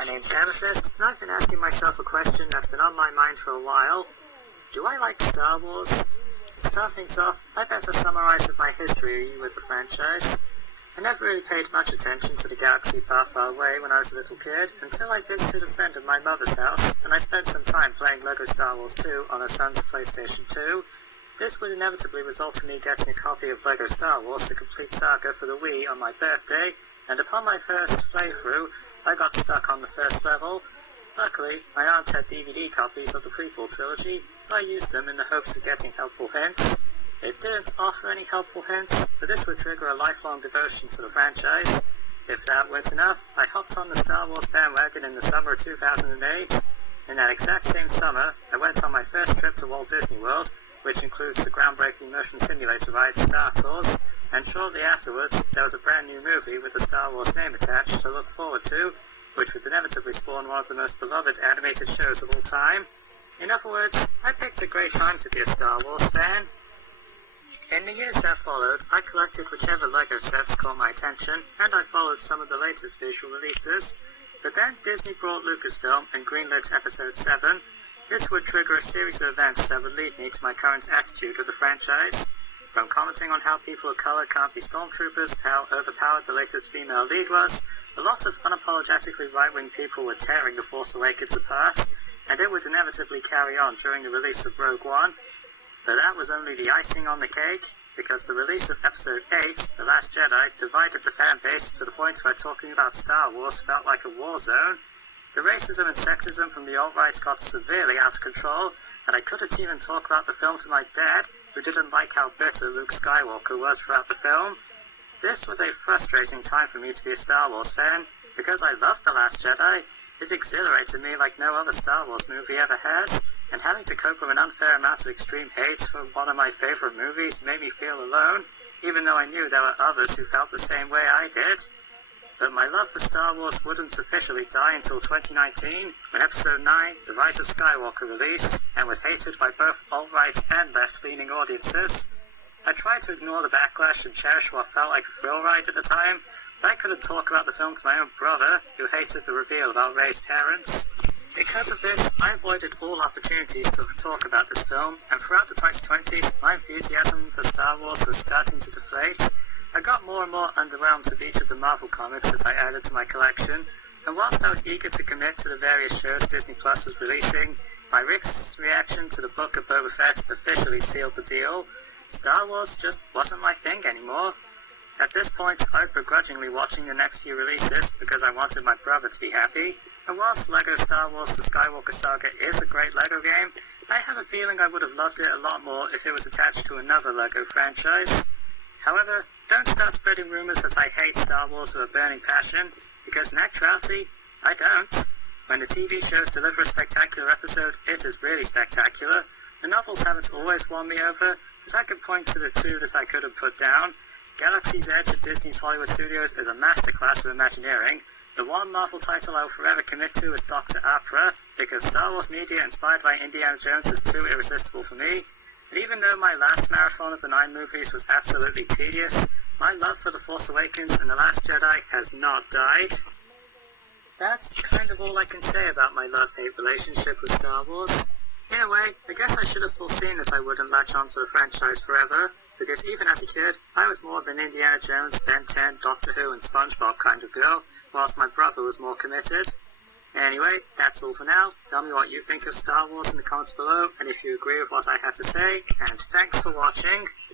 My name's Amethyst, and I've been asking myself a question that's been on my mind for a while. Do I like Star Wars? To start things off, I better summarize my history with the franchise. I never really paid much attention to the galaxy far, far away when I was a little kid, until I visited a friend of my mother's house, and I spent some time playing LEGO Star Wars 2 on her son's PlayStation 2. This would inevitably result in me getting a copy of LEGO Star Wars: The Complete Saga for the Wii on my birthday, and upon my first playthrough, I got stuck on the first level. Luckily, my aunt had DVD copies of the prequel trilogy, so I used them in the hopes of getting helpful hints. It didn't offer any helpful hints, but this would trigger a lifelong devotion to the franchise. If that weren't enough, I hopped on the Star Wars bandwagon in the summer of 2008. In that exact same summer, I went on my first trip to Walt Disney World, which includes the groundbreaking motion simulator ride Star Tours, and shortly afterwards, there was a brand new movie with the Star Wars name attached to look forward to, which would inevitably spawn one of the most beloved animated shows of all time. In other words, I picked a great time to be a Star Wars fan. In the years that followed, I collected whichever LEGO sets caught my attention, and I followed some of the latest visual releases. But then Disney brought Lucasfilm and greenlit Episode 7. This would trigger a series of events that would lead me to my current attitude with the franchise. From commenting on how people of color can't be stormtroopers to how overpowered the latest female lead was, a lot of unapologetically right-wing people were tearing The Force Awakens apart, and it would inevitably carry on during the release of Rogue One. But that was only the icing on the cake, because the release of Episode 8, The Last Jedi, divided the fanbase to the point where talking about Star Wars felt like a war zone. The racism and sexism from the alt-right got severely out of control, and I couldn't even talk about the film to my dad, who didn't like how bitter Luke Skywalker was throughout the film. This was a frustrating time for me to be a Star Wars fan, because I loved The Last Jedi. It exhilarated me like no other Star Wars movie ever has, and having to cope with an unfair amount of extreme hate for one of my favorite movies made me feel alone, even though I knew there were others who felt the same way I did. But my love for Star Wars wouldn't officially die until 2019, when Episode 9, The Rise of Skywalker, released, and was hated by both alt-right and left-leaning audiences. I tried to ignore the backlash and cherish what felt like a thrill ride at the time, but I couldn't talk about the film to my own brother, who hated the reveal about Rey's parents. Because of this, I avoided all opportunities to talk about this film, and throughout the 2020s, my enthusiasm for Star Wars was starting to deflate. I got more and more underwhelmed with each of the Marvel comics that I added to my collection, and whilst I was eager to commit to the various shows Disney Plus was releasing, my mixed reaction to the Book of Boba Fett officially sealed the deal. Star Wars just wasn't my thing anymore. At this point, I was begrudgingly watching the next few releases because I wanted my brother to be happy, and whilst LEGO Star Wars: The Skywalker Saga is a great LEGO game, I have a feeling I would have loved it a lot more if it was attached to another LEGO franchise. However, don't start spreading rumors that I hate Star Wars with a burning passion, because in actuality, I don't. When the TV shows deliver a spectacular episode, it is really spectacular. The novels haven't always won me over, as I could point to the two that I could have put down. Galaxy's Edge at Disney's Hollywood Studios is a masterclass of Imagineering. The one Marvel title I will forever commit to is Dr. Opera, because Star Wars media inspired by Indiana Jones is too irresistible for me. And even though my last marathon of the 9 movies was absolutely tedious, my love for The Force Awakens and The Last Jedi has not died. That's kind of all I can say about my love-hate relationship with Star Wars. In a way, I guess I should have foreseen that I wouldn't latch onto the franchise forever, because even as a kid, I was more of an Indiana Jones, Ben 10, Doctor Who and SpongeBob kind of girl, whilst my brother was more committed. Anyway, that's all for now. Tell me what you think of Star Wars in the comments below, and if you agree with what I had to say, and thanks for watching.